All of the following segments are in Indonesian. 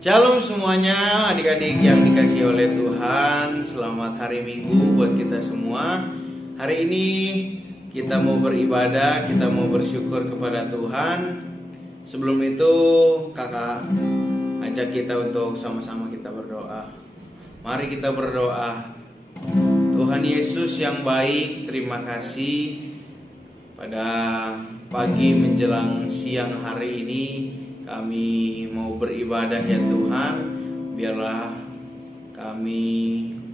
Shalom semuanya, adik-adik yang dikasihi oleh Tuhan. Selamat hari Minggu buat kita semua. Hari ini kita mau beribadah, kita mau bersyukur kepada Tuhan. Sebelum itu kakak ajak kita untuk sama-sama kita berdoa. Mari kita berdoa. Tuhan Yesus yang baik, terima kasih pada pagi menjelang siang hari ini kami mau beribadah ya Tuhan. Biarlah kami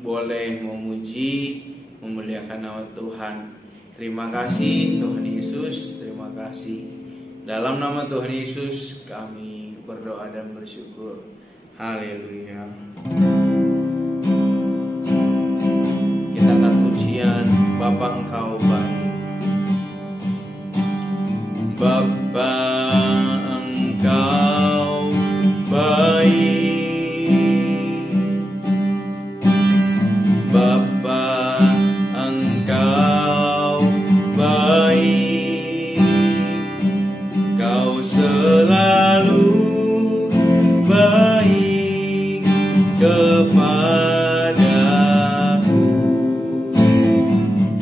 boleh memuji, memuliakan nama Tuhan. Terima kasih Tuhan Yesus, terima kasih. Dalam nama Tuhan Yesus kami berdoa dan bersyukur. Haleluya. Kita akan pujian Bapa Engkau baik. Bapa Engkau baik, Bapa Engkau baik, Kau selalu baik kepadaku.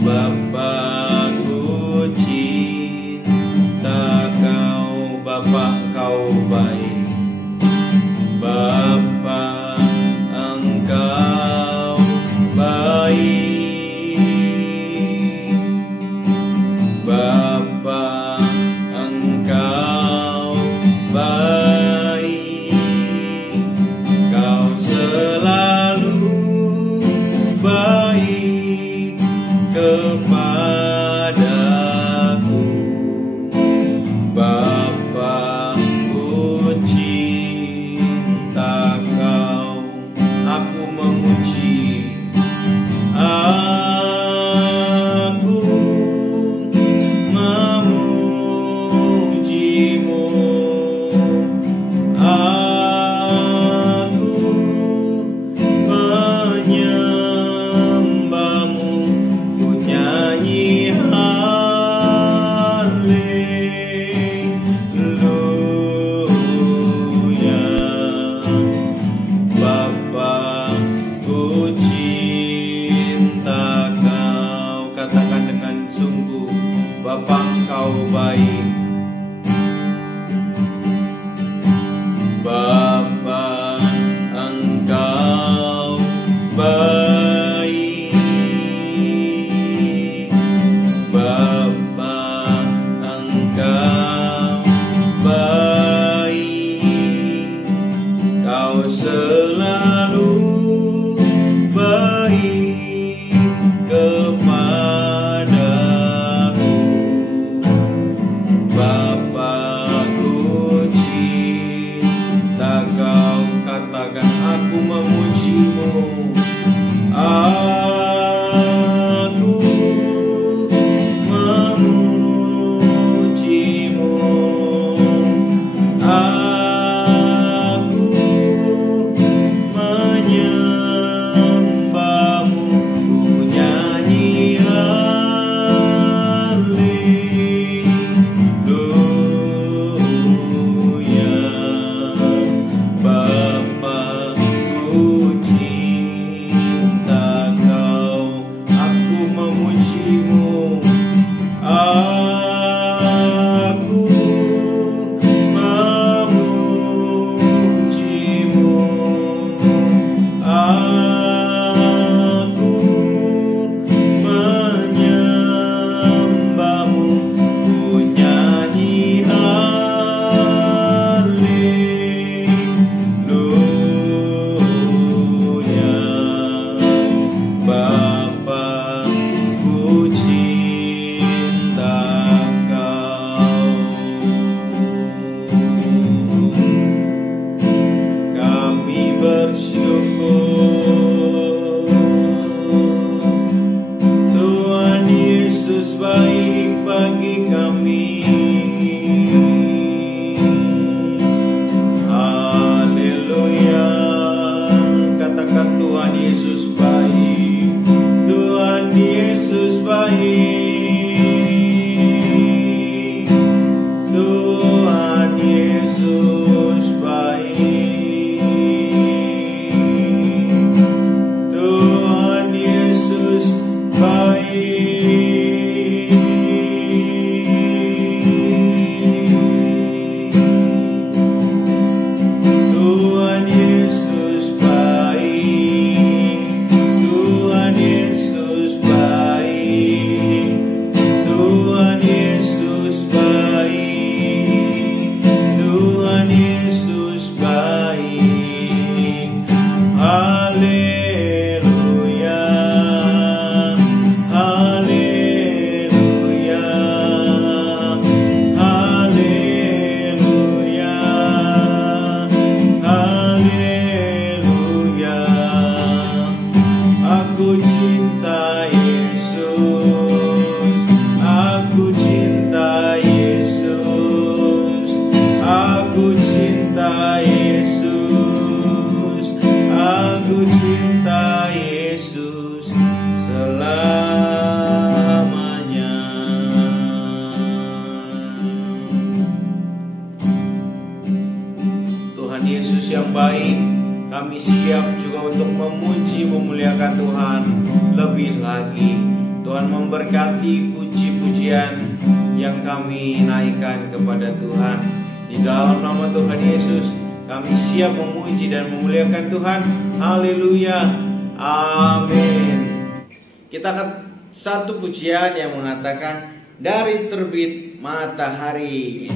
Bapa, ku cinta Kau, Bapa Engkau baik. Bapa Engkau baik, Bapa Engkau baik, Kau selalu baik kepadaku. Bapa, ku cinta cinta Yesus, aku cinta Yesus selamanya. Tuhan Yesus yang baik, kami siap juga untuk memuji, memuliakan Tuhan lebih lagi. Tuhan memberkati puji-pujian yang kami naikkan kepada Tuhan. Di dalam nama Tuhan Yesus, kami siap memuji dan memuliakan Tuhan. Haleluya, amin. Kita akan satu pujian yang mengatakan dari terbit matahari.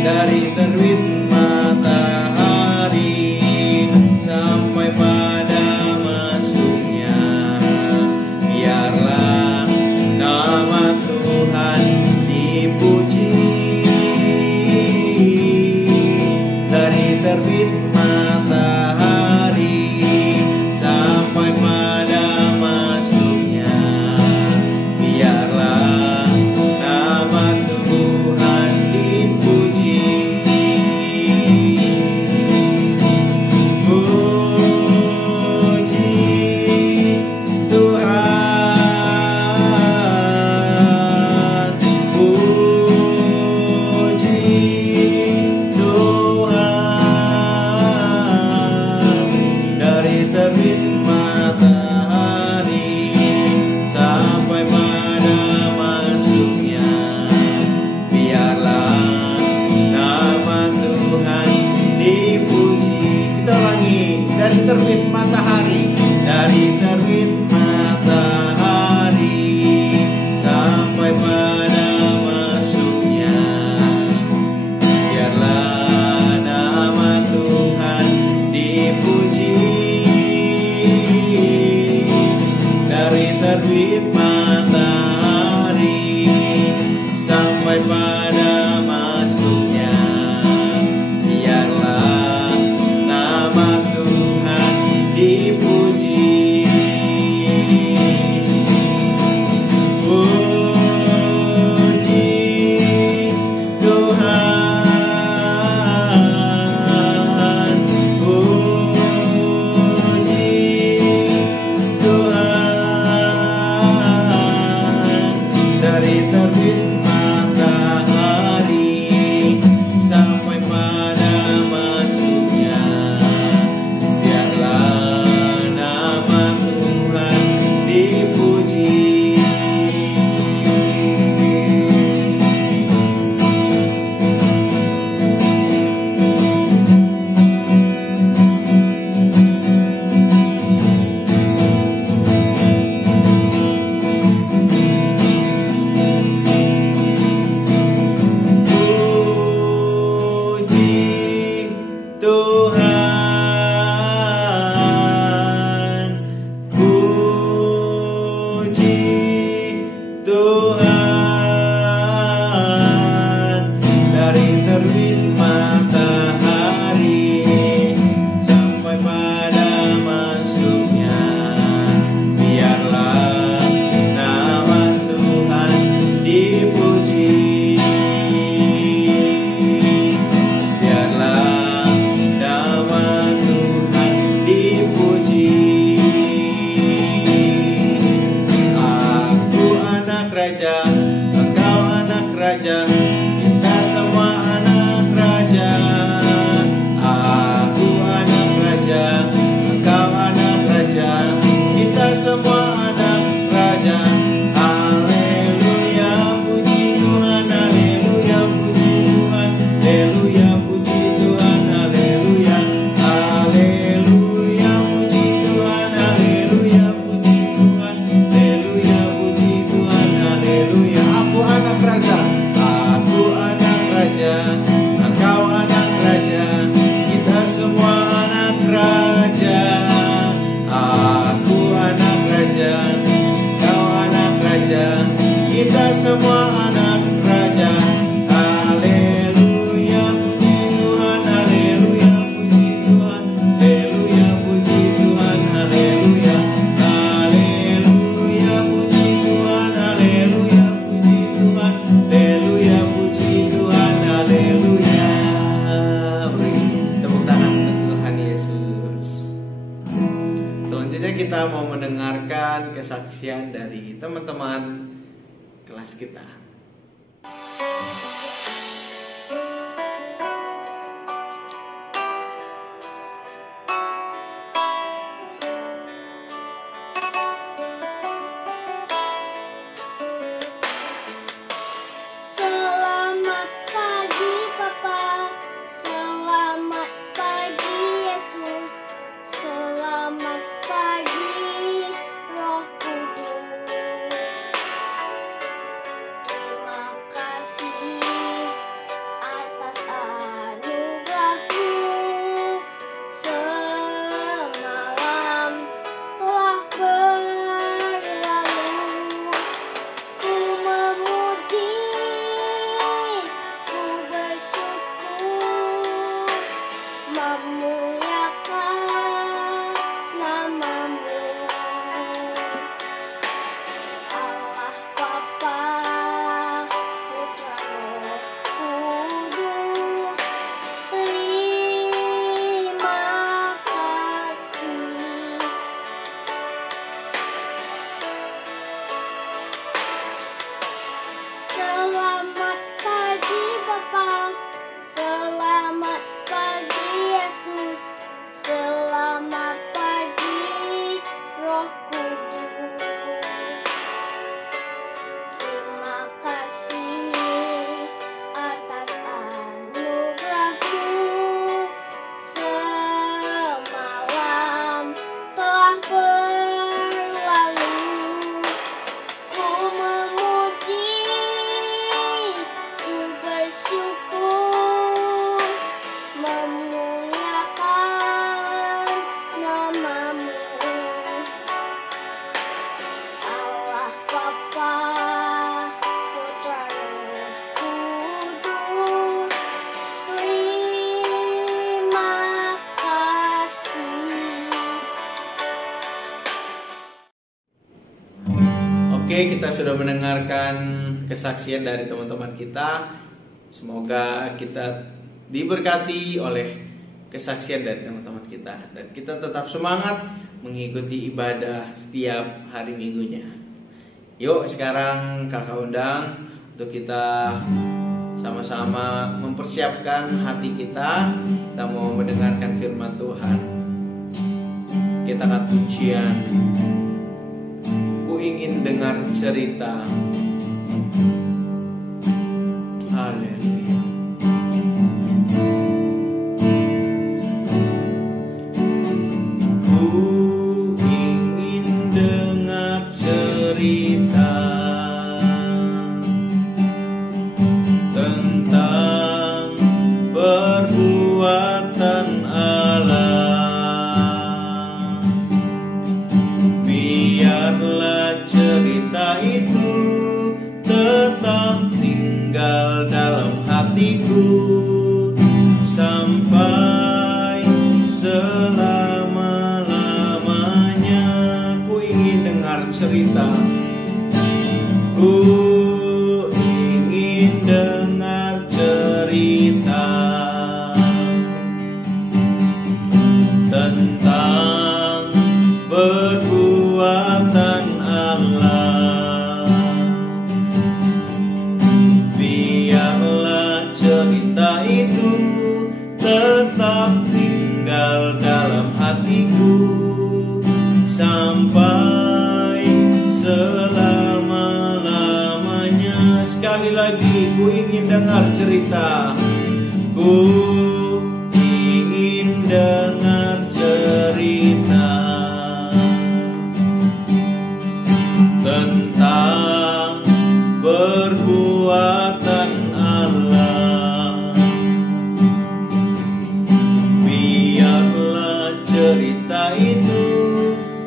Dari terbit matahari sampai pada masuknya, biarlah nama Tuhan dipuji. Dari terbit matahari sampai pada masuknya, biarlah nama Tuhan dipuji. Terbit matahari, dari terbit matahari sampai pada masuknya, biarlah nama Tuhan dipuji. Dari terbit matahari sampai pada masuknya, biarlah nama Tuhan dipuji. Puji Tuhan, puji Tuhan. Dari terbit matahari sampai pada masuknya, biarlah nama Tuhan dipuji. Raja, engkau anak raja, kita semua anak raja. mendengarkan kesaksian dari teman-teman kelas kita. Oke, kita sudah mendengarkan kesaksian dari teman-teman kita. Semoga kita diberkati oleh kesaksian dari teman-teman kita, dan kita tetap semangat mengikuti ibadah setiap hari minggunya. Yuk, sekarang kakak undang untuk kita sama-sama mempersiapkan hati kita. Kita mau mendengarkan firman Tuhan. Kita akan pujian, ku ingin dengar cerita. Haleluya. Ku ingin dengar cerita tentang perbuatan Allah. Biarlah cerita itu tetap tinggal dalam hatiku sampai selama-lamanya. Ku ingin dengar cerita. Ku ingin dengar cerita tentang perbuatan Allah. Biarlah cerita itu tetap tinggal dalam hatiku sampai selama-lamanya. Sekali lagi, ku ingin dengar cerita. Ku ingin dengar cerita tentang perbuatan Allah. Biarlah cerita itu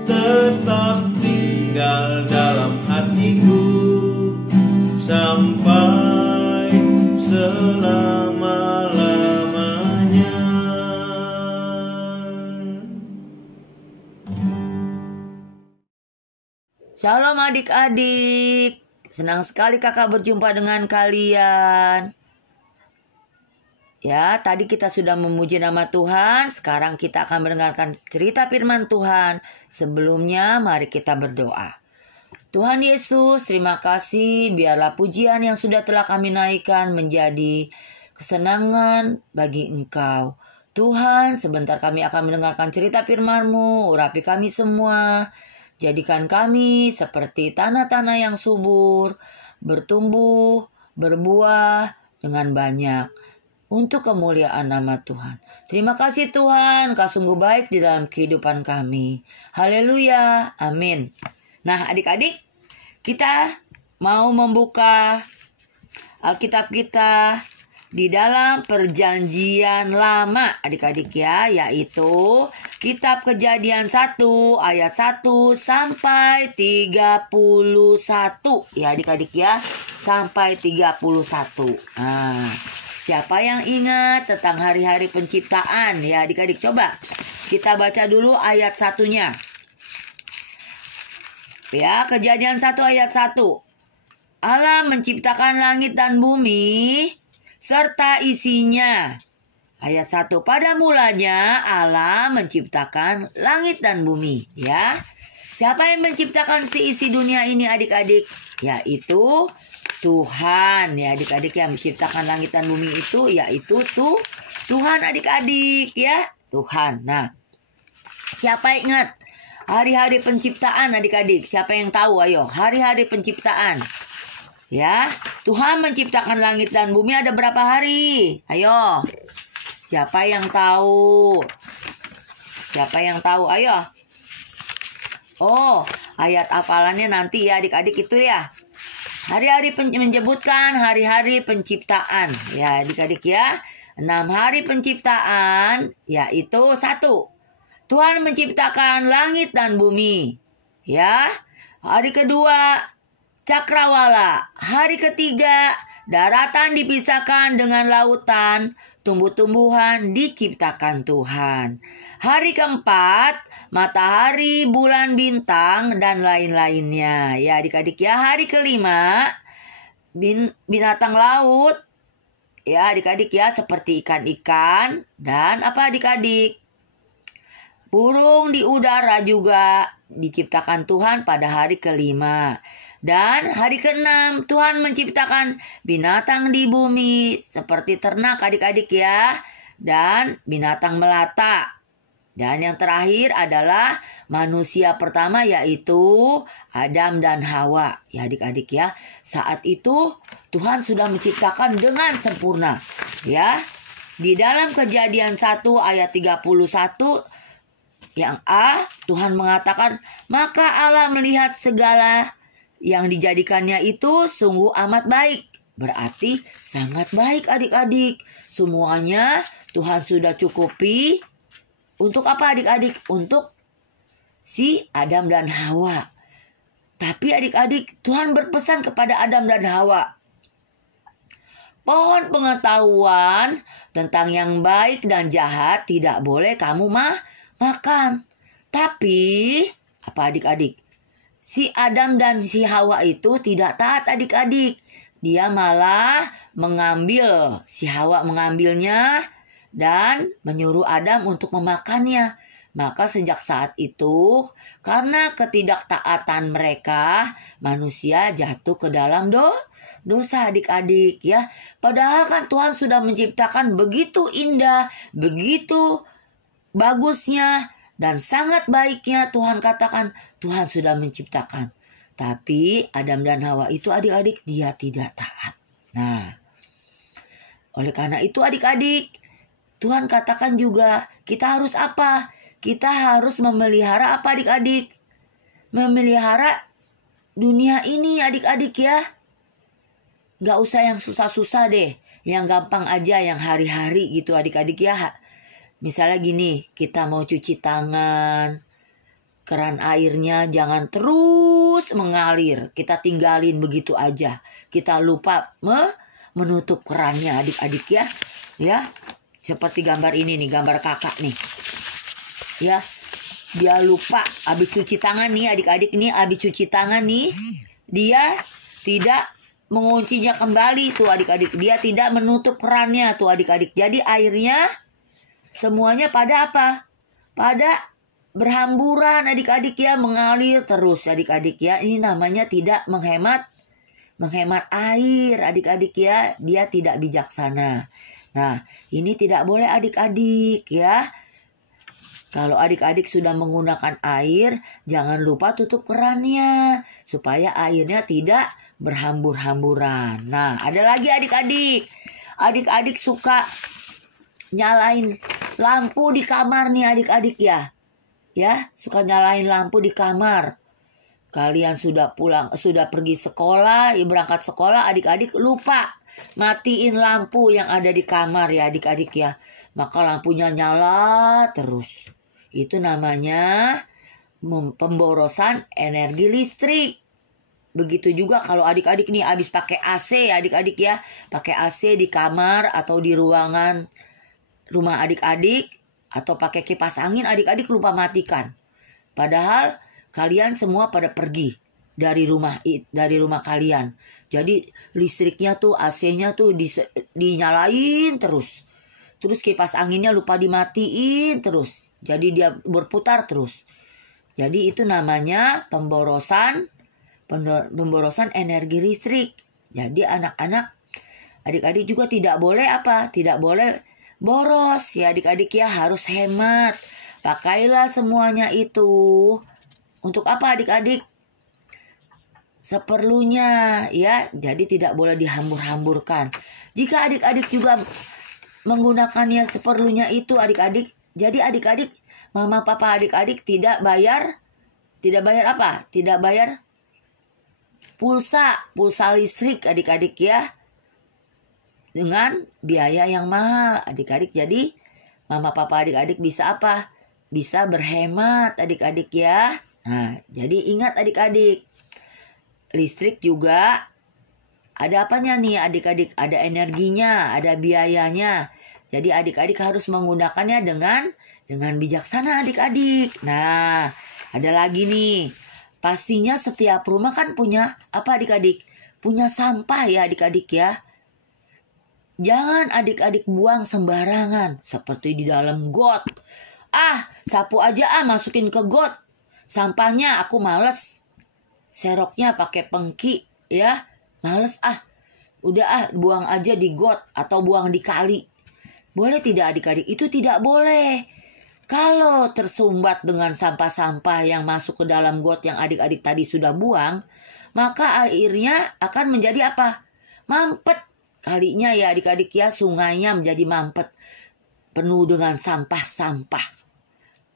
tetap tinggal dalam hatiku sampai selama-lamanya. Shalom adik-adik, senang sekali kakak berjumpa dengan kalian. Ya, tadi kita sudah memuji nama Tuhan. Sekarang kita akan mendengarkan cerita firman Tuhan. Sebelumnya, mari kita berdoa. Tuhan Yesus, terima kasih. Biarlah pujian yang sudah telah kami naikkan menjadi kesenangan bagi Engkau. Tuhan, sebentar kami akan mendengarkan cerita firman-Mu. Urapi kami semua. Jadikan kami seperti tanah-tanah yang subur, bertumbuh, berbuah dengan banyak. Untuk kemuliaan nama Tuhan. Terima kasih Tuhan, Kau sungguh baik di dalam kehidupan kami. Haleluya, amin. Nah adik-adik, kita mau membuka Alkitab kita di dalam Perjanjian Lama adik-adik ya, yaitu Kitab Kejadian 1 ayat 1 sampai 31 ya adik-adik ya, sampai 31. Nah, siapa yang ingat tentang hari-hari penciptaan ya adik-adik, coba kita baca dulu ayat 1-nya. Ya, Kejadian 1 ayat 1. Allah menciptakan langit dan bumi serta isinya. Ayat 1. Pada mulanya Allah menciptakan langit dan bumi. Ya, siapa yang menciptakan isi dunia ini adik-adik? Yaitu Tuhan ya adik-adik, yang menciptakan langit dan bumi itu yaitu Tuhan adik-adik ya, Tuhan. Nah, siapa yang ingat hari-hari penciptaan adik-adik? Siapa yang tahu? Ayo, hari-hari penciptaan. Ya, Tuhan menciptakan langit dan bumi ada berapa hari? Ayo. Siapa yang tahu? Siapa yang tahu? Ayo. Oh, ayat hafalannya nanti ya adik-adik itu ya. Hari-hari menyebutkan hari-hari penciptaan ya adik-adik ya. 6 hari penciptaan yaitu 1. Tuhan menciptakan langit dan bumi. Ya. Hari kedua cakrawala. Hari ketiga daratan dipisahkan dengan lautan. Tumbuh-tumbuhan diciptakan Tuhan. Hari keempat, matahari, bulan, bintang, dan lain-lainnya. Ya adik-adik ya, hari kelima, binatang laut. Ya adik-adik ya, seperti ikan-ikan. Dan apa adik-adik? Burung di udara juga diciptakan Tuhan pada hari kelima. Dan hari keenam Tuhan menciptakan binatang di bumi seperti ternak adik-adik ya. Dan binatang melata. Dan yang terakhir adalah manusia pertama yaitu Adam dan Hawa. Ya adik-adik ya. Saat itu Tuhan sudah menciptakan dengan sempurna. Ya. Di dalam Kejadian 1 ayat 31 yang A, Tuhan mengatakan, maka Allah melihat segala yang dijadikannya itu sungguh amat baik. Berarti sangat baik adik-adik. Semuanya Tuhan sudah cukupi. Untuk apa adik-adik? Untuk si Adam dan Hawa. Tapi adik-adik, Tuhan berpesan kepada Adam dan Hawa. Pohon pengetahuan tentang yang baik dan jahat tidak boleh kamu makan. Tapi, apa adik-adik? Si Adam dan si Hawa itu tidak taat adik-adik. Dia malah si Hawa mengambilnya dan menyuruh Adam untuk memakannya. Maka sejak saat itu, karena ketidaktaatan mereka, manusia jatuh ke dalam dosa adik-adik ya. Padahal kan Tuhan sudah menciptakan begitu indah, begitu bagusnya, dan sangat baiknya. Tuhan katakan Tuhan sudah menciptakan. Tapi Adam dan Hawa itu adik-adik dia tidak taat. Nah, oleh karena itu adik-adik, Tuhan katakan juga kita harus apa? Kita harus memelihara apa adik-adik? Memelihara dunia ini adik-adik ya. Gak usah yang susah-susah deh. Yang gampang aja, yang hari-hari gitu adik-adik ya. Misalnya gini, kita mau cuci tangan, keran airnya jangan terus mengalir. Kita tinggalin begitu aja. Kita lupa menutup kerannya adik-adik ya. Ya, seperti gambar ini nih, gambar kakak nih. Ya, dia lupa habis cuci tangan nih adik-adik, ini habis cuci tangan nih. Dia tidak menguncinya kembali tuh adik-adik. Dia tidak menutup kerannya tuh adik-adik. Jadi airnya semuanya pada apa? Pada berhamburan adik-adik ya, mengalir terus adik-adik ya. Ini namanya tidak menghemat air adik-adik ya. Dia tidak bijaksana. Nah, ini tidak boleh adik-adik ya. Kalau adik-adik sudah menggunakan air, jangan lupa tutup kerannya supaya airnya tidak berhambur-hamburan. Nah, ada lagi adik-adik. Adik-adik suka nyalain lampu di kamar nih adik-adik ya. Ya, suka nyalain lampu di kamar. Kalian sudah pergi sekolah, berangkat sekolah, adik-adik lupa matiin lampu yang ada di kamar ya adik-adik ya. Maka lampunya nyala terus. Itu namanya pemborosan energi listrik. Begitu juga kalau adik-adik nih habis pakai AC ya adik-adik ya. Pakai AC di kamar atau di ruangan rumah adik-adik. Atau pakai kipas angin, adik-adik lupa matikan. Padahal kalian semua pada pergi dari rumah kalian. Jadi listriknya tuh, AC-nya tuh dinyalain terus. Terus kipas anginnya lupa dimatiin terus. Jadi dia berputar terus. Jadi itu namanya pemborosan energi listrik. Jadi anak-anak, adik-adik juga tidak boleh apa? Tidak boleh boros ya adik-adik ya, harus hemat. Pakailah semuanya itu. Untuk apa adik-adik? Seperlunya ya. Jadi tidak boleh dihambur-hamburkan. Jika adik-adik juga menggunakannya seperlunya itu adik-adik, jadi adik-adik, mama papa adik-adik tidak bayar apa? Tidak bayar pulsa listrik adik-adik ya. Dengan biaya yang mahal adik-adik. Jadi mama papa adik-adik bisa apa? Bisa berhemat adik-adik ya. Nah, jadi ingat adik-adik. Listrik juga ada apanya nih adik-adik? Ada energinya, ada biayanya. Jadi adik-adik harus menggunakannya dengan bijaksana adik-adik. Nah, ada lagi nih. Pastinya setiap rumah kan punya apa adik-adik? Punya sampah ya adik-adik ya. Jangan adik-adik buang sembarangan seperti di dalam got. Sapu aja masukin ke got. Sampahnya aku males. Seroknya pakai pengki ya. Males Udah buang aja di got atau buang di kali. Boleh tidak adik-adik? Itu tidak boleh. Kalau tersumbat dengan sampah-sampah yang masuk ke dalam got yang adik-adik tadi sudah buang, maka airnya akan menjadi apa? Mampet. Kalinya ya adik-adik ya, sungainya menjadi mampet. Penuh dengan sampah-sampah.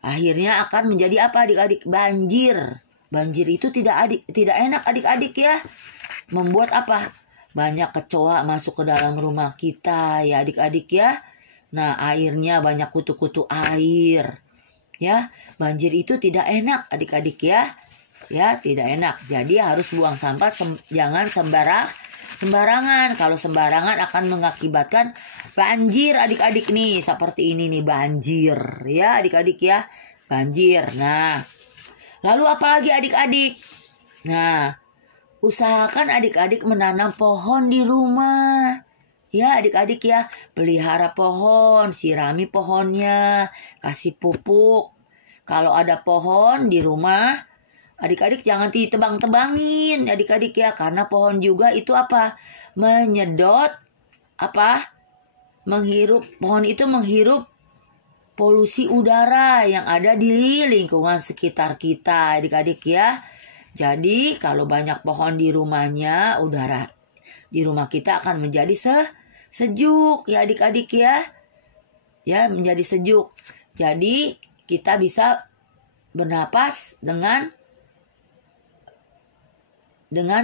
Akhirnya akan menjadi apa adik-adik? Banjir. Banjir itu tidak enak adik-adik ya. Membuat apa? Banyak kecoa masuk ke dalam rumah kita ya adik-adik ya. Nah, airnya banyak kutu-kutu air. Ya, banjir itu tidak enak adik-adik ya. Ya, tidak enak. Jadi harus buang sampah jangan sembarangan. Kalau sembarangan akan mengakibatkan banjir adik-adik nih. Seperti ini nih banjir ya adik-adik ya. Banjir. Nah, lalu apa lagi adik-adik? Nah, usahakan adik-adik menanam pohon di rumah. Ya adik-adik ya, pelihara pohon, sirami pohonnya, kasih pupuk. Kalau ada pohon di rumah, adik-adik jangan ditebang-tebangin adik-adik ya. Karena pohon juga itu apa? Menyedot apa? Pohon itu menghirup polusi udara yang ada di lingkungan sekitar kita adik-adik ya. Jadi kalau banyak pohon di rumahnya, udara di rumah kita akan menjadi sejuk ya adik-adik ya. Ya, menjadi sejuk. Jadi kita bisa bernapas dengan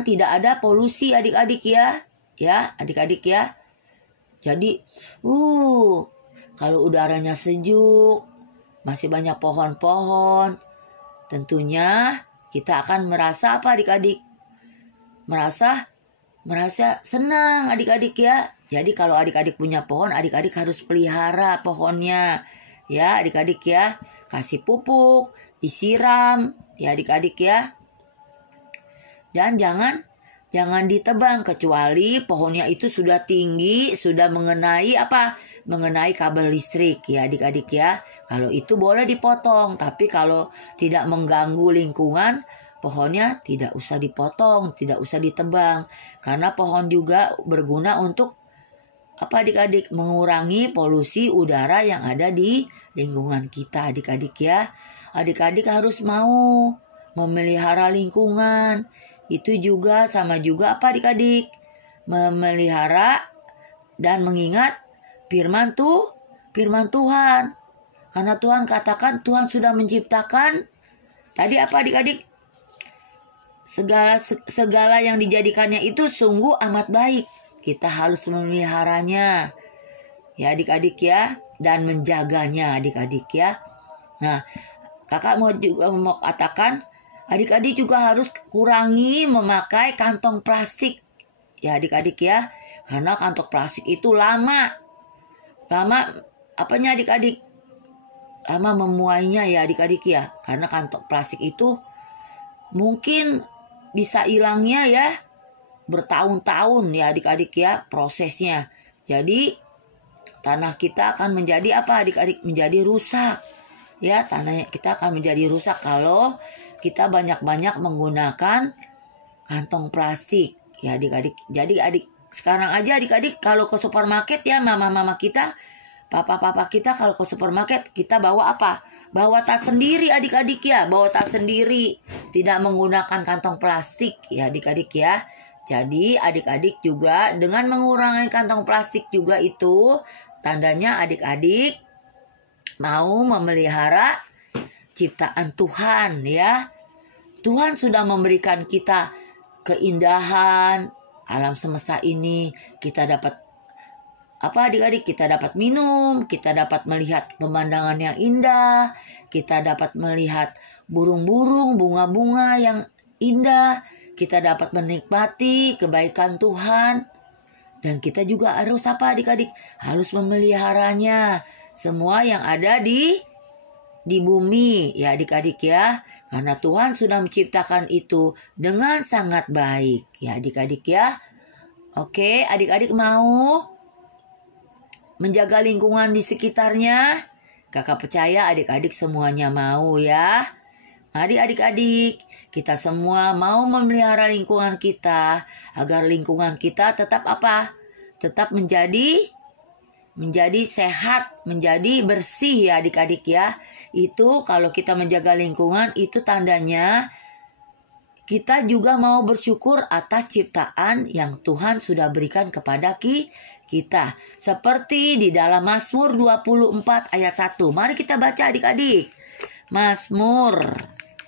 tidak ada polusi adik-adik ya. Ya, adik-adik ya. Jadi, kalau udaranya sejuk, masih banyak pohon-pohon, tentunya kita akan merasa apa adik-adik? Merasa senang adik-adik ya. Jadi kalau adik-adik punya pohon, adik-adik harus pelihara pohonnya. Ya adik-adik ya. Kasih pupuk, disiram ya adik-adik ya. Dan jangan jangan ditebang kecuali pohonnya itu sudah tinggi, sudah mengenai mengenai kabel listrik ya adik-adik ya. Kalau itu boleh dipotong, tapi kalau tidak mengganggu lingkungan, pohonnya tidak usah dipotong, tidak usah ditebang. Karena pohon juga berguna untuk adik-adik, mengurangi polusi udara yang ada di lingkungan kita adik-adik ya. Adik-adik harus mau memelihara lingkungan. Itu juga sama juga adik-adik, memelihara dan mengingat firman Tuhan. Karena Tuhan katakan, Tuhan sudah menciptakan tadi adik-adik, segala yang dijadikannya itu sungguh amat baik. Kita harus memeliharanya ya adik-adik ya, dan menjaganya adik-adik ya. Nah, kakak mau katakan, adik-adik juga harus kurangi memakai kantong plastik ya adik-adik ya. Karena kantong plastik itu lama adik-adik, lama memuainya ya adik-adik ya. Karena kantong plastik itu mungkin bisa hilangnya ya bertahun-tahun ya adik-adik ya prosesnya. Jadi tanah kita akan menjadi adik-adik, menjadi rusak. Ya, tanah kita akan menjadi rusak kalau kita banyak-banyak menggunakan kantong plastik ya adik-adik. Jadi sekarang aja adik-adik kalau ke supermarket ya, mama-mama kita, papa-papa kita kalau ke supermarket, kita bawa bawa tas sendiri adik-adik ya, bawa tas sendiri, tidak menggunakan kantong plastik ya adik-adik ya. Jadi adik-adik juga dengan mengurangi kantong plastik juga itu tandanya adik-adik mau memelihara ciptaan Tuhan ya. Tuhan sudah memberikan kita keindahan alam semesta ini. Kita dapat adik-adik, kita dapat minum, kita dapat melihat pemandangan yang indah, kita dapat melihat burung-burung, bunga-bunga yang indah, kita dapat menikmati kebaikan Tuhan. Dan kita juga harus adik-adik, harus memeliharanya. Semua yang ada di bumi ya adik-adik ya. Karena Tuhan sudah menciptakan itu dengan sangat baik ya adik-adik ya. Oke, adik-adik mau menjaga lingkungan di sekitarnya? Kakak percaya adik-adik semuanya mau ya. Mari adik-adik, kita semua mau memelihara lingkungan kita agar lingkungan kita tetap tetap menjadi sehat, menjadi bersih ya adik-adik ya. Itu kalau kita menjaga lingkungan itu tandanya kita juga mau bersyukur atas ciptaan yang Tuhan sudah berikan kepada kita. Seperti di dalam Mazmur 24 ayat 1. Mari kita baca adik-adik. Mazmur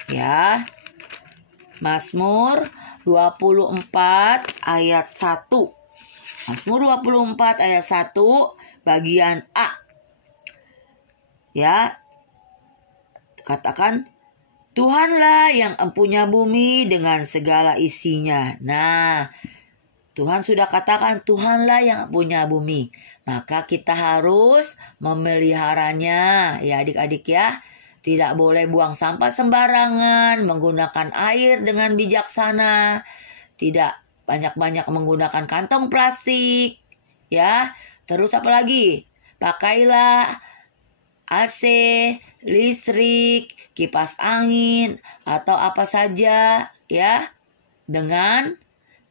ya. Mazmur 24 ayat 1. Mazmur 24 ayat 1 bagian A. Ya. Katakan, Tuhanlah yang empunya bumi dengan segala isinya. Nah, Tuhan sudah katakan Tuhanlah yang punya bumi. Maka kita harus memeliharanya ya adik-adik ya. Tidak boleh buang sampah sembarangan, menggunakan air dengan bijaksana. Tidak banyak-banyak menggunakan kantong plastik ya. Terus apa lagi? Pakailah AC, listrik, kipas angin atau apa saja ya dengan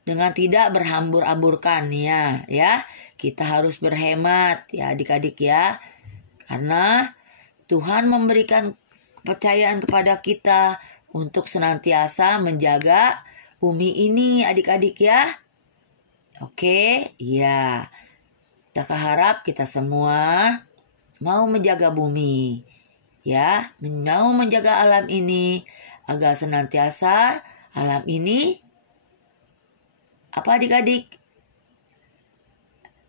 tidak berhambur-hamburkan ya. Kita harus berhemat ya adik-adik ya. Karena Tuhan memberikan kepercayaan kepada kita untuk senantiasa menjaga bumi ini adik-adik ya. Oke, ya. Kita harap kita semua mau menjaga bumi ya, mau menjaga alam ini agar senantiasa alam ini adik-adik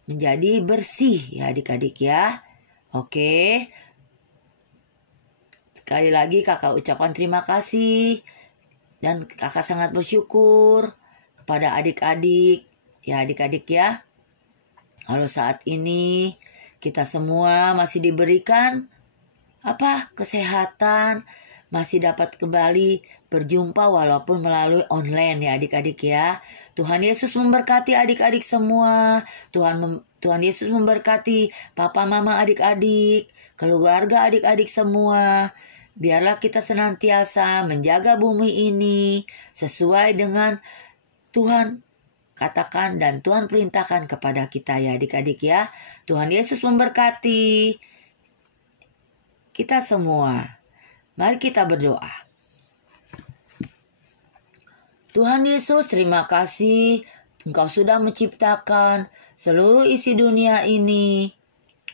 menjadi bersih ya adik-adik ya. Oke. Sekali lagi kakak ucapkan terima kasih dan kakak sangat bersyukur kepada adik-adik ya adik-adik ya. Kalau saat ini kita semua masih diberikan kesehatan, masih dapat kembali berjumpa walaupun melalui online ya adik-adik ya. Tuhan Yesus memberkati adik-adik semua. Tuhan Yesus memberkati papa mama adik-adik, keluarga adik-adik semua. Biarlah kita senantiasa menjaga bumi ini sesuai dengan Tuhan katakan dan Tuhan perintahkan kepada kita ya adik-adik ya. Tuhan Yesus memberkati kita semua. Mari kita berdoa. Tuhan Yesus, terima kasih Engkau sudah menciptakan seluruh isi dunia ini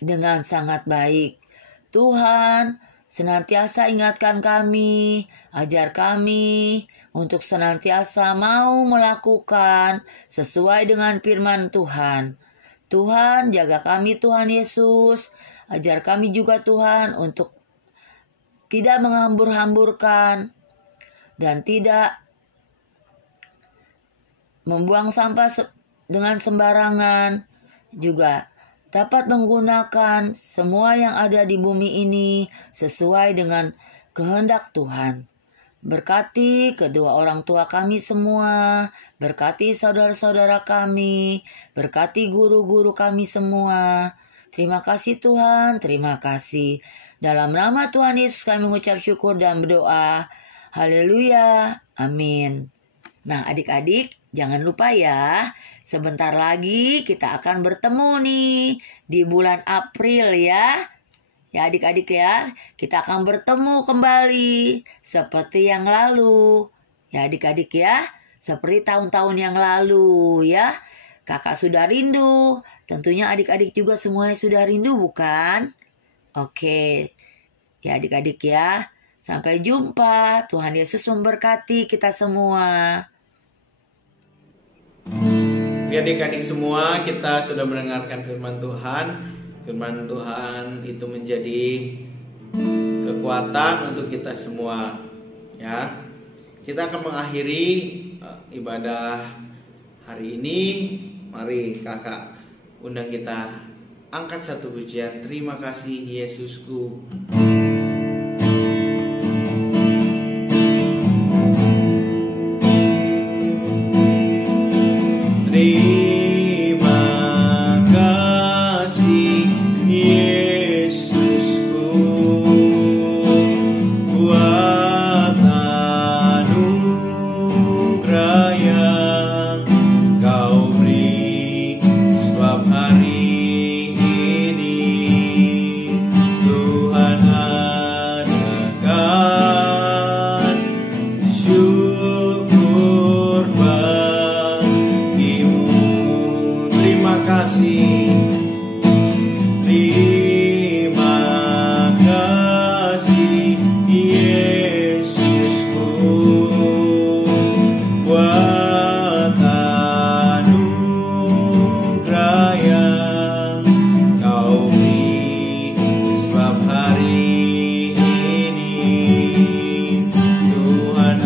dengan sangat baik. Tuhan, senantiasa ingatkan kami, ajar kami untuk senantiasa mau melakukan sesuai dengan firman Tuhan. Tuhan, jaga kami Tuhan Yesus, ajar kami juga Tuhan untuk tidak menghambur-hamburkan dan tidak membuang sampah dengan sembarangan, juga dapat menggunakan semua yang ada di bumi ini sesuai dengan kehendak Tuhan. Berkati kedua orang tua kami semua, berkati saudara-saudara kami, berkati guru-guru kami semua. Terima kasih Tuhan, terima kasih. Dalam nama Tuhan Yesus kami mengucap syukur dan berdoa. Haleluya, amin. Nah adik-adik, jangan lupa ya, sebentar lagi kita akan bertemu nih di bulan April ya. Ya adik-adik ya, kita akan bertemu kembali seperti yang lalu. Ya adik-adik ya, seperti tahun-tahun yang lalu ya. Kakak sudah rindu, tentunya adik-adik juga semuanya sudah rindu bukan? Oke, ya adik-adik ya, sampai jumpa. Tuhan Yesus memberkati kita semua. Oke adik-adik semua, kita sudah mendengarkan firman Tuhan. Firman Tuhan itu menjadi kekuatan untuk kita semua ya. Kita akan mengakhiri ibadah hari ini. Mari kakak undang kita angkat satu pujian. Terima kasih Yesusku. Terima kasih Yesusku buat anugerah yang Kau beri, sebab hari ini Tuhan adakan syukur bagimu. Terima kasih, terima kasih Yesusku buat anugerah yang Kau beri, sebab hari ini Tuhan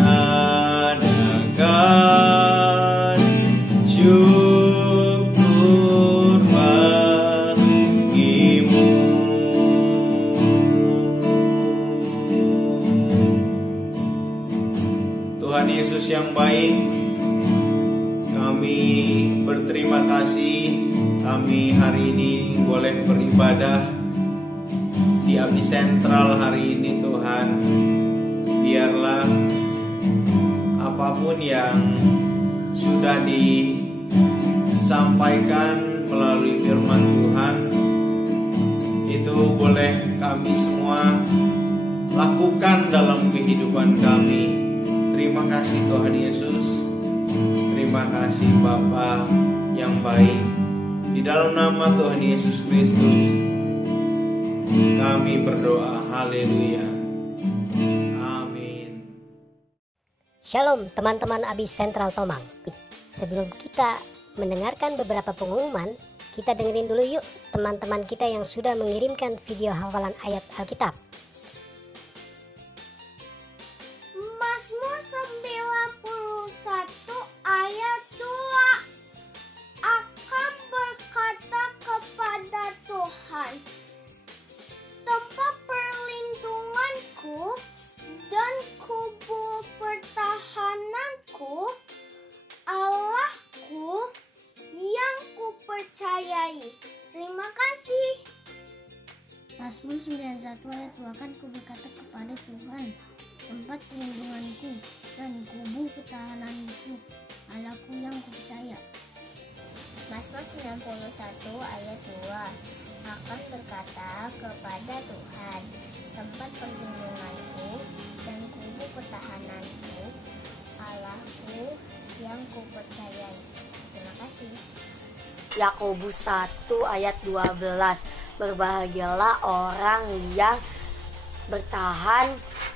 adakan syukur bagimu. Tuhan Yesus yang baik, kami berterima kasih kami hari ini boleh beribadah di Abdi Sentral hari ini Tuhan. Biarlah apapun yang sudah disampaikan melalui firman Tuhan itu boleh kami semua lakukan dalam kehidupan kami. Terima kasih Tuhan Yesus. Terima kasih Bapa yang baik. Di dalam nama Tuhan Yesus Kristus kami berdoa. Haleluya. Amin. Shalom teman-teman Abdi Sentral Tomang. Sebelum kita mendengarkan beberapa pengumuman, kita dengerin dulu yuk teman-teman kita yang sudah mengirimkan video hafalan ayat Alkitab. Mazmur 91 ayat 2 akan berkata kepada Tuhan, tempat perlindunganku dan Mazmur 91 ayat 2, kan ku berkata kepada Tuhan, tempat perlindunganku dan kubu pertahananku, Allahku yang kupercaya. Mazmur 91 ayat 2, akan berkata kepada Tuhan, tempat perlindunganku dan kubu pertahananku, Allahku yang kupercayai. Terima kasih. Yakobus 1 ayat 12, berbahagialah orang yang bertahan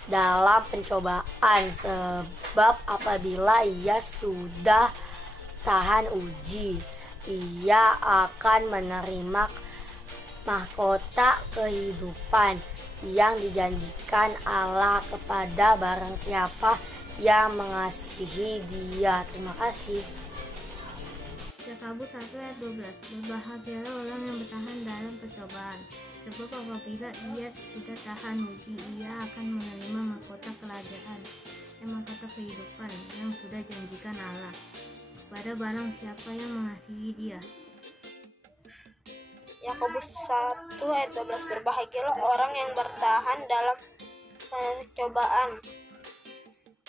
dalam pencobaan, sebab apabila ia sudah tahan uji, ia akan menerima mahkota kehidupan yang dijanjikan Allah kepada barang siapa yang mengasihi Dia. Terima kasih. Yakobus 1 ayat 12, berbahagialah orang yang bertahan dalam percobaan, sebab apabila ia sudah tahan uji, ia akan menerima mahkota kerajaan dan mahkota kehidupan yang sudah janjikan Allah kepada barang siapa yang mengasihi Dia. Yakobus 1 ayat 12, berbahagialah orang yang bertahan dalam percobaan,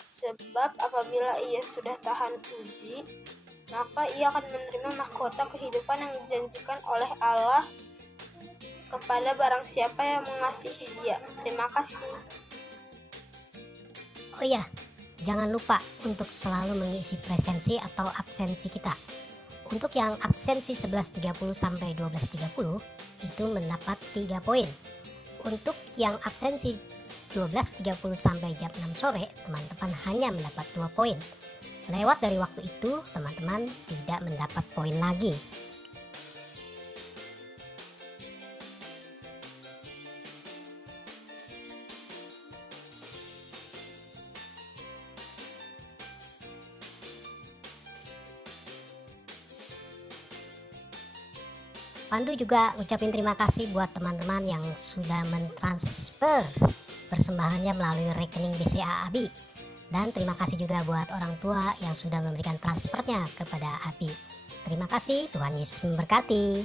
sebab apabila ia sudah tahan uji, maka ia akan menerima mahkota kehidupan yang dijanjikan oleh Allah kepada barang siapa yang mengasihi Dia. Terima kasih. Oh ya, jangan lupa untuk selalu mengisi presensi atau absensi kita. Untuk yang absensi 11.30 sampai 12.30 itu mendapat 3 poin. Untuk yang absensi 12.30 sampai jam 6 sore, teman-teman hanya mendapat 2 poin. Lewat dari waktu itu, teman-teman tidak mendapat poin lagi. Pandu juga ucapin terima kasih buat teman-teman yang sudah mentransfer persembahannya melalui rekening BCA Abi. Dan terima kasih juga buat orang tua yang sudah memberikan transfernya kepada Abi. Terima kasih, Tuhan Yesus memberkati.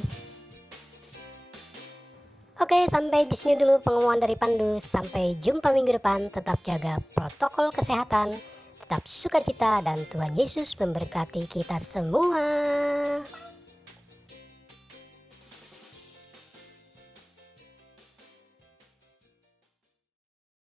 Oke, sampai di sini dulu pengumuman dari Pandu. Sampai jumpa minggu depan. Tetap jaga protokol kesehatan, tetap sukacita, dan Tuhan Yesus memberkati kita semua.